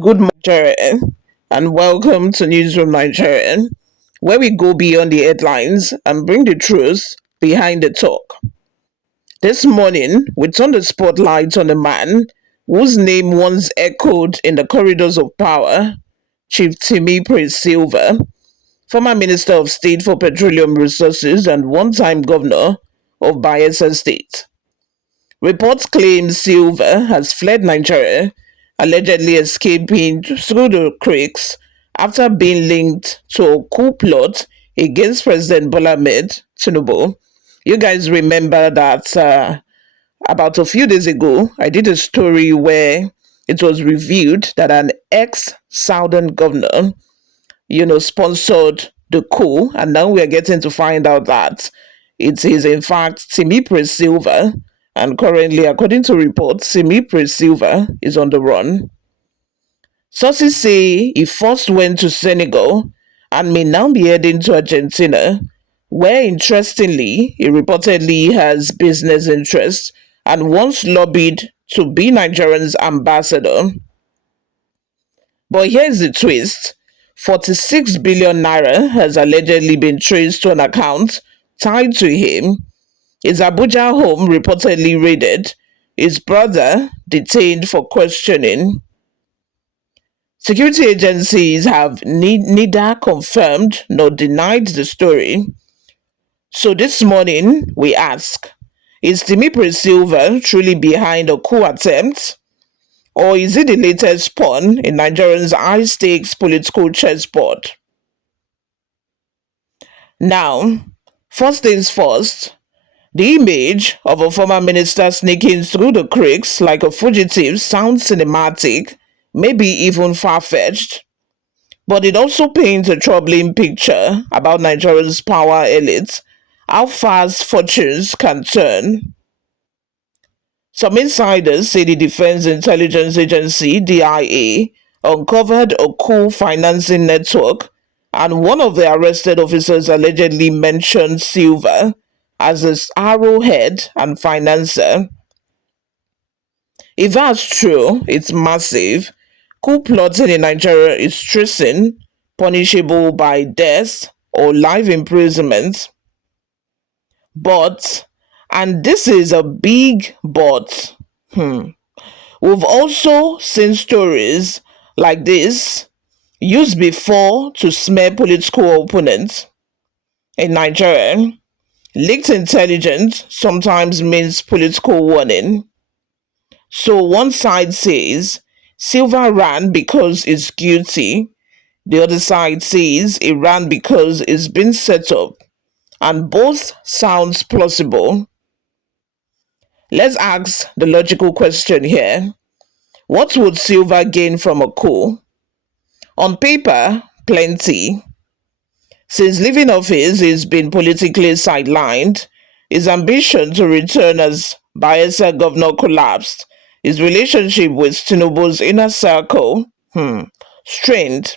Good morning, Nigeria, and welcome to Newsroom Nigerian, where we go beyond the headlines and bring the truth behind the talk. This morning, we turn the spotlight on a man whose name once echoed in the corridors of power, Chief Timipre Sylva, former Minister of State for Petroleum Resources and one-time governor of Bayelsa State. Reports claim Silva has fled Nigeria, allegedly escaping through the creeks after being linked to a coup plot against President Bola Tinubu. You guys remember that about a few days ago, I did a story where it was revealed that an ex-Southern governor, sponsored the coup, and now we are getting to find out that it is in fact Timipre Sylva, and currently, according to reports, Timipre Sylva is on the run. Sources say he first went to Senegal and may now be heading to Argentina, where interestingly, he reportedly has business interests and once lobbied to be Nigerian's ambassador. But here's the twist: 46 billion naira has allegedly been traced to an account tied to him, his Abuja home reportedly raided, his brother detained for questioning. Security agencies have neither confirmed nor denied the story. So this morning, we ask, is Timipre Sylva truly behind a coup attempt? Or is it the latest pawn in Nigerians' high-stakes political chessboard? Now, first things first, the image of a former minister sneaking through the creeks like a fugitive sounds cinematic, maybe even far-fetched, but it also paints a troubling picture about Nigeria's power elites, how fast fortunes can turn. Some insiders say the Defense Intelligence Agency, DIA, uncovered a coup financing network, and one of the arrested officers allegedly mentioned Silva as his arrowhead and financer. If that's true, it's massive. Coup plotting in Nigeria is treason, punishable by death or life imprisonment. But, and this is a big but, we've also seen stories like this used before to smear political opponents. In Nigeria, leaked intelligence sometimes means political warning. So one side says Silva ran because he's guilty, the other side says he ran because he's been set up, and both sounds plausible. Let's ask the logical question here. What would Silva gain from a coup? On paper, plenty. Since leaving office, he's been politically sidelined. His ambition to return as Bayelsa governor collapsed. His relationship with Tinubu's inner circle, strained.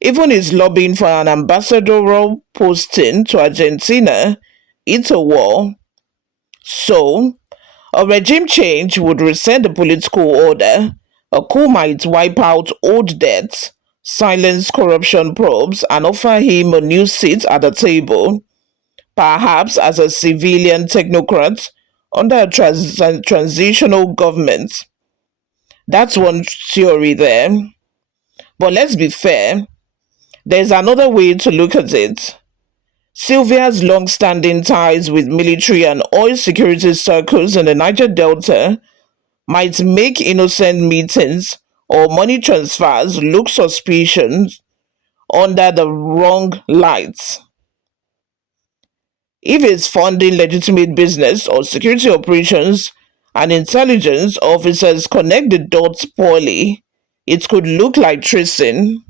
Even his lobbying for an ambassadorial posting to Argentina hit a wall. So, a regime change would reset the political order. A coup might wipe out old debts, silence corruption probes, and offer him a new seat at the table, perhaps as a civilian technocrat under a transitional government. That's one theory there. But let's be fair, there's another way to look at it. Sylvia's long-standing ties with military and oil security circles in the Niger Delta might make innocent meetings or money transfers look suspicious under the wrong lights. If it's funding legitimate business or security operations and intelligence officers connect the dots poorly, it could look like treason.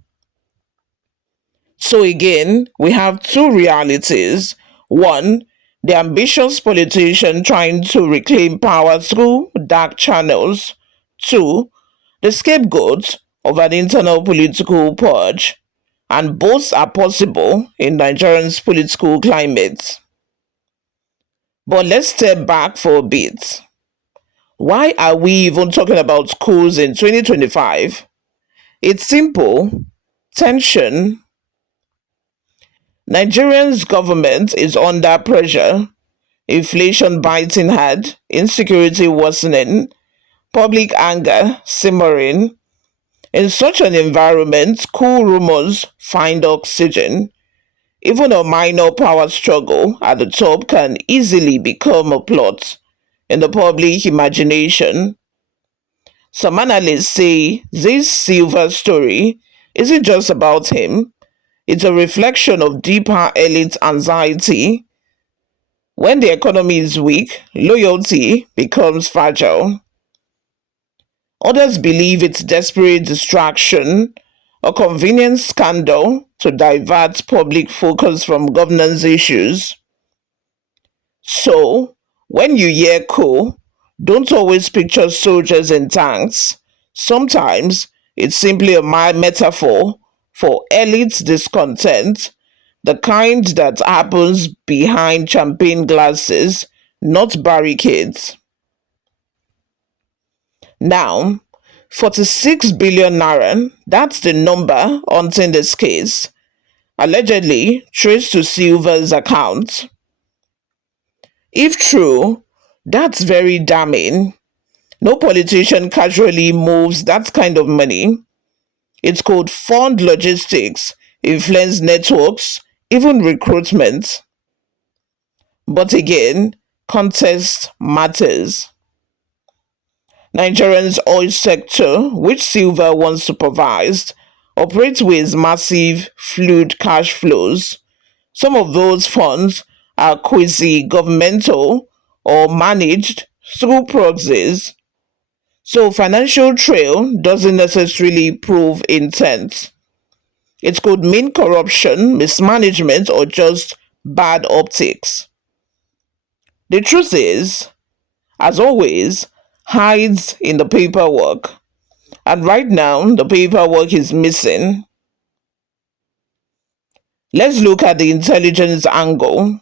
So again, we have two realities. One, the ambitious politician trying to reclaim power through dark channels. Two, the scapegoat of an internal political purge. And both are possible in Nigerian's political climate. But let's step back for a bit. Why are we even talking about coups in 2025? It's simple: tension. Nigerian's government is under pressure, inflation biting hard, insecurity worsening, public anger simmering. In such an environment, cool rumors find oxygen. Even a minor power struggle at the top can easily become a plot in the public imagination. Some analysts say this Silva story isn't just about him, it's a reflection of deeper elite anxiety. When the economy is weak, loyalty becomes fragile. Others believe it's desperate distraction, a convenient scandal to divert public focus from governance issues. So, when you hear coup, don't always picture soldiers in tanks. Sometimes it's simply a metaphor for elite discontent, the kind that happens behind champagne glasses, not barricades. Now, 46 billion naira, that's the number haunting this case, allegedly traced to Silva's account. If true, that's very damning. No politician casually moves that kind of money. It's called fund logistics, influence networks, even recruitment. But again, context matters. Nigerian's oil sector, which Silva once supervised, operates with massive fluid cash flows. Some of those funds are quasi-governmental or managed through proxies. So financial trail doesn't necessarily prove intent. It could mean corruption, mismanagement, or just bad optics. The truth is, as always, hides in the paperwork. And right now, the paperwork is missing. Let's look at the intelligence angle.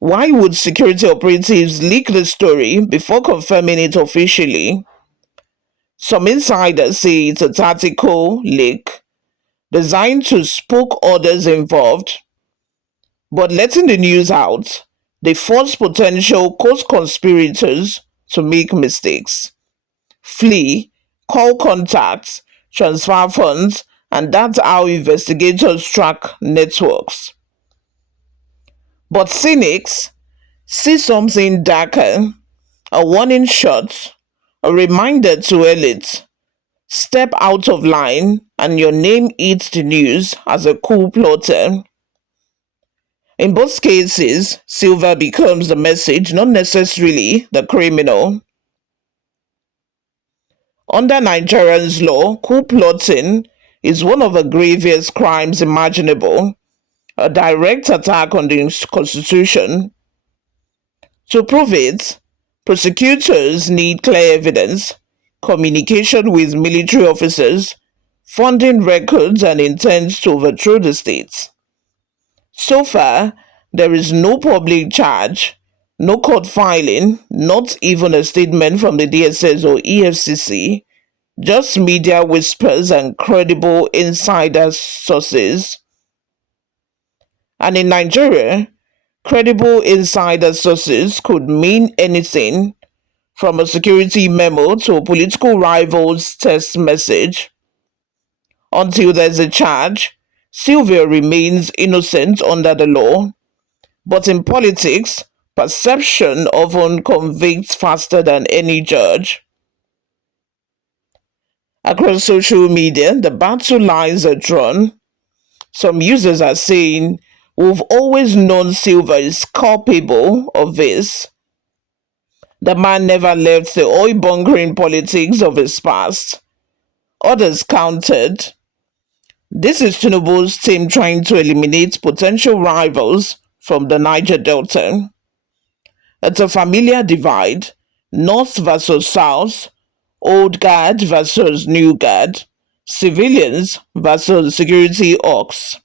Why would security operatives leak the story before confirming it officially? Some insiders say it's a tactical leak designed to spook others involved, but letting the news out, they force potential co-conspirators to make mistakes, flee, call contacts, transfer funds, and that's how investigators track networks. But cynics see something darker, a warning shot, a reminder to elites: step out of line and your name hits the news as a coup plotter. In both cases, Silva becomes the message, not necessarily the criminal. Under Nigerian's law, coup plotting is one of the gravest crimes imaginable, a direct attack on the constitution. To prove it, prosecutors need clear evidence, communication with military officers, funding records, and intent to overthrow the state. So far, there is no public charge, no court filing, not even a statement from the DSS or EFCC, just media whispers and credible insider sources. And in Nigeria, credible insider sources could mean anything from a security memo to a political rival's text message. Until there's a charge, Sylvia remains innocent under the law. But in politics, perception often convicts faster than any judge. Across social media, the battle lines are drawn. Some users are saying, "We've always known Silva is culpable of this. The man never left the oil bunkering politics of his past." Others countered, "This is Tinubu's team trying to eliminate potential rivals from the Niger Delta." It's a familiar divide: North versus South, old guard versus new guard, civilians versus security hawks.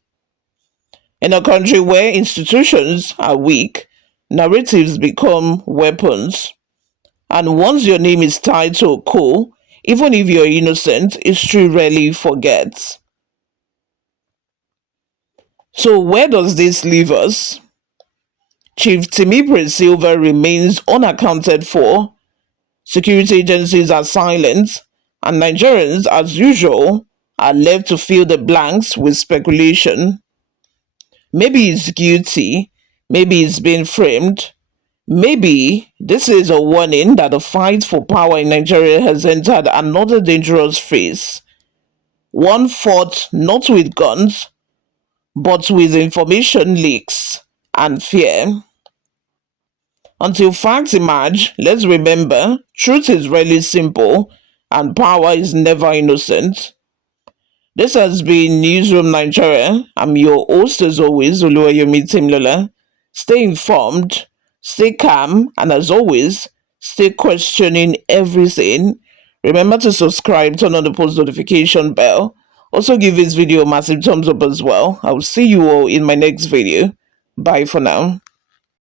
In a country where institutions are weak, narratives become weapons. And once your name is tied to a coup, Even if you're innocent, history rarely forgets. So, where does this leave us? Chief Timipre Sylva remains unaccounted for, security agencies are silent, and Nigerians, as usual, are left to fill the blanks with speculation. Maybe he's guilty, maybe he's being framed, maybe this is a warning that the fight for power in Nigeria has entered another dangerous phase. One fought not with guns, but with information leaks and fear. Until facts emerge, let's remember truth is rarely simple and power is never innocent. This has been Newsroom Nigeria. I'm your host as always, Oluwayomi Timlola. Stay informed, stay calm, and as always, stay questioning everything. Remember to subscribe, turn on the post notification bell. Also give this video a massive thumbs up as well. I will see you all in my next video. Bye for now.